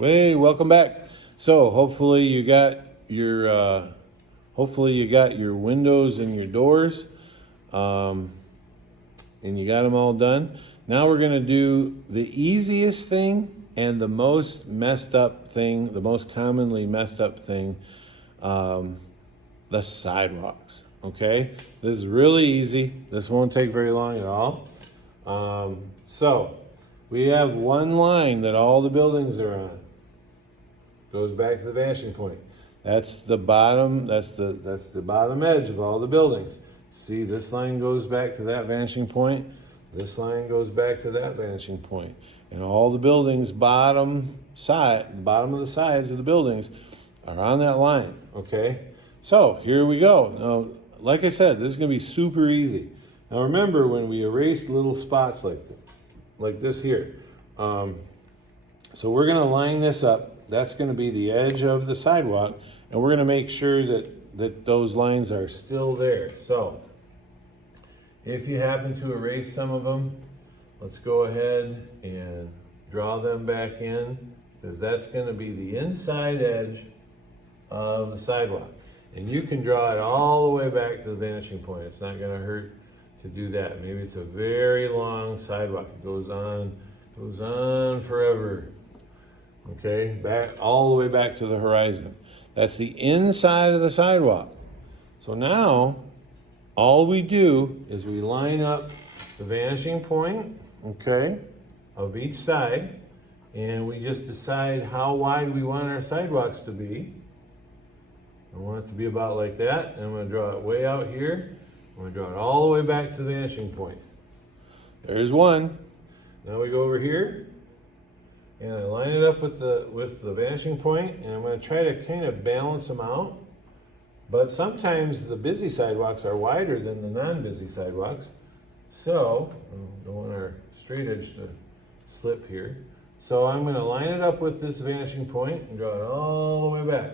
Hey, welcome back. So hopefully you got your windows and your doors, and you got them all done. Now we're gonna do the easiest thing and the most messed up thing, the most commonly messed up thing, the sidewalks. Okay, this is really easy. This won't take very long at all. So we have one line that all the buildings are on. Goes back to the vanishing point. That's the bottom. That's the bottom edge of all the buildings. See, this line goes back to that vanishing point. This line goes back to that vanishing point. And all the buildings, the bottom of the sides of the buildings are on that line. Okay. So here we go. Now, like I said, this is going to be super easy. Now remember when we erased little spots like this here. So we're going to line this up. That's going to be the edge of the sidewalk, and we're going to make sure that those lines are still there. So if you happen to erase some of them, let's go ahead and draw them back in, because that's going to be the inside edge of the sidewalk. And you can draw it all the way back to the vanishing point. It's not going to hurt to do that. Maybe it's a very long sidewalk. It goes on forever. Okay, back all the way back to the horizon. That's the inside of the sidewalk. So now, all we do is we line up the vanishing point, okay, of each side, and we just decide how wide we want our sidewalks to be. I want it to be about like that, and I'm going to draw it way out here. I'm going to draw it all the way back to the vanishing point. There's one. Now we go over here. And I line it up with the vanishing point, and I'm going to try to kind of balance them out. But sometimes the busy sidewalks are wider than the non-busy sidewalks. So, I don't want our straight edge to slip here. So I'm going to line it up with this vanishing point and draw it all the way back.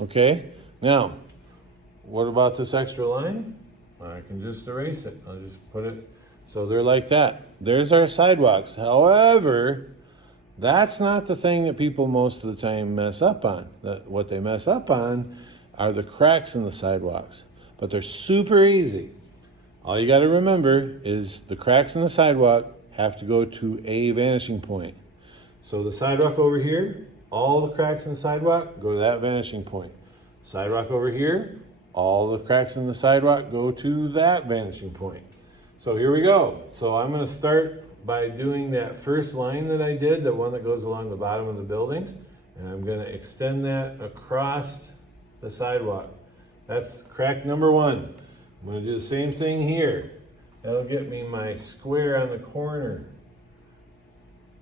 Okay, now, what about this extra line? I can just erase it. I'll just put it, so they're like that. There's our sidewalks. However, that's not the thing that people most of the time mess up on. What they mess up on are the cracks in the sidewalks. But they're super easy. All you got to remember is the cracks in the sidewalk have to go to a vanishing point. So the sidewalk over here, all the cracks in the sidewalk go to that vanishing point. Sidewalk over here, all the cracks in the sidewalk go to that vanishing point. So here we go. So I'm going to start by doing that first line that I did, the one that goes along the bottom of the buildings, and I'm going to extend that across the sidewalk. That's crack number one. I'm going to do the same thing here. That'll get me my square on the corner.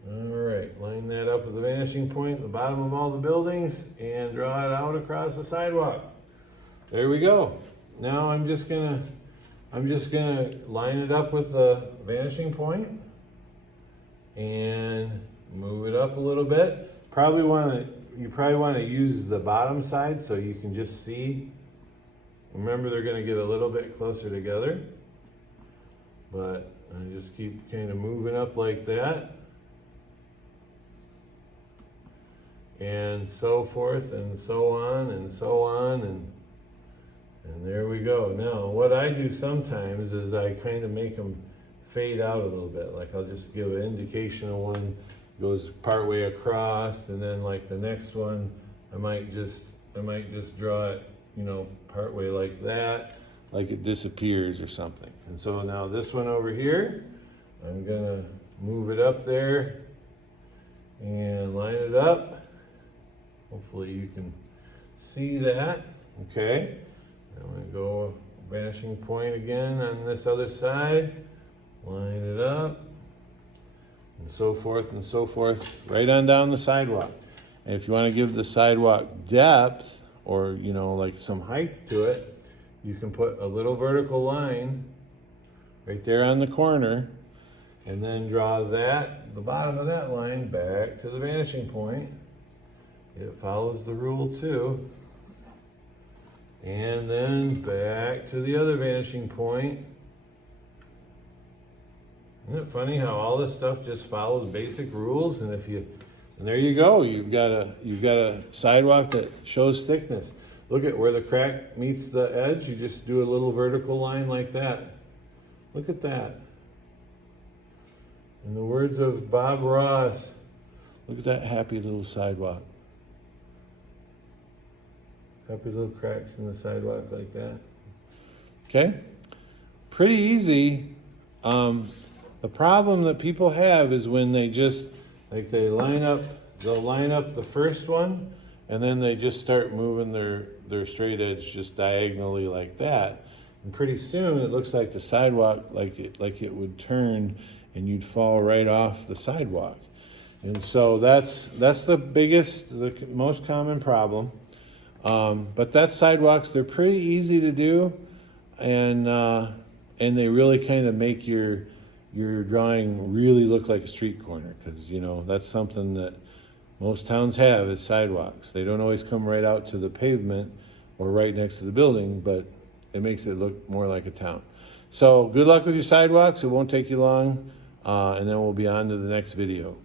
All right, line that up with the vanishing point at the bottom of all the buildings and draw it out across the sidewalk. There we go. Now I'm just gonna line it up with the vanishing point and move it up a little bit. You probably want to use the bottom side so you can just see. Remember, they're going to get a little bit closer together, but I just keep kind of moving up like that, and so forth and so on and so on, and there we go. Now what I do sometimes is I kind of make them fade out a little bit. Like I'll just give an indication of one goes part way across, and then like the next one I might just draw it, part way like that, like it disappears or something. And so now this one over here, I'm gonna move it up there and line it up. Hopefully you can see that. Okay, I'm gonna go vanishing point again on this other side. Line it up, and so forth, right on down the sidewalk. And if you want to give the sidewalk depth, or like some height to it, you can put a little vertical line right there on the corner, and then draw the bottom of that line back to the vanishing point. It follows the rule too. And then back to the other vanishing point. Isn't it funny how all this stuff just follows basic rules? And if you And there you go. You've got a sidewalk that shows thickness. Look at where the crack meets the edge. You just do a little vertical line like that. Look at that. In the words of Bob Ross, look at that happy little sidewalk. Happy little cracks in the sidewalk like that. Okay? Pretty easy. The problem that people have is when they just, like they'll line up the first one, and then they just start moving their straight edge just diagonally like that. And pretty soon it looks like the sidewalk, like it would turn and you'd fall right off the sidewalk. And so that's the most common problem. But that sidewalks, they're pretty easy to do, and they really kind of make your drawing really look like a street corner, because that's something that most towns have is sidewalks. They don't always come right out to the pavement or right next to the building, but it makes it look more like a town. So good luck with your sidewalks. It won't take you long, and then we'll be on to the next video.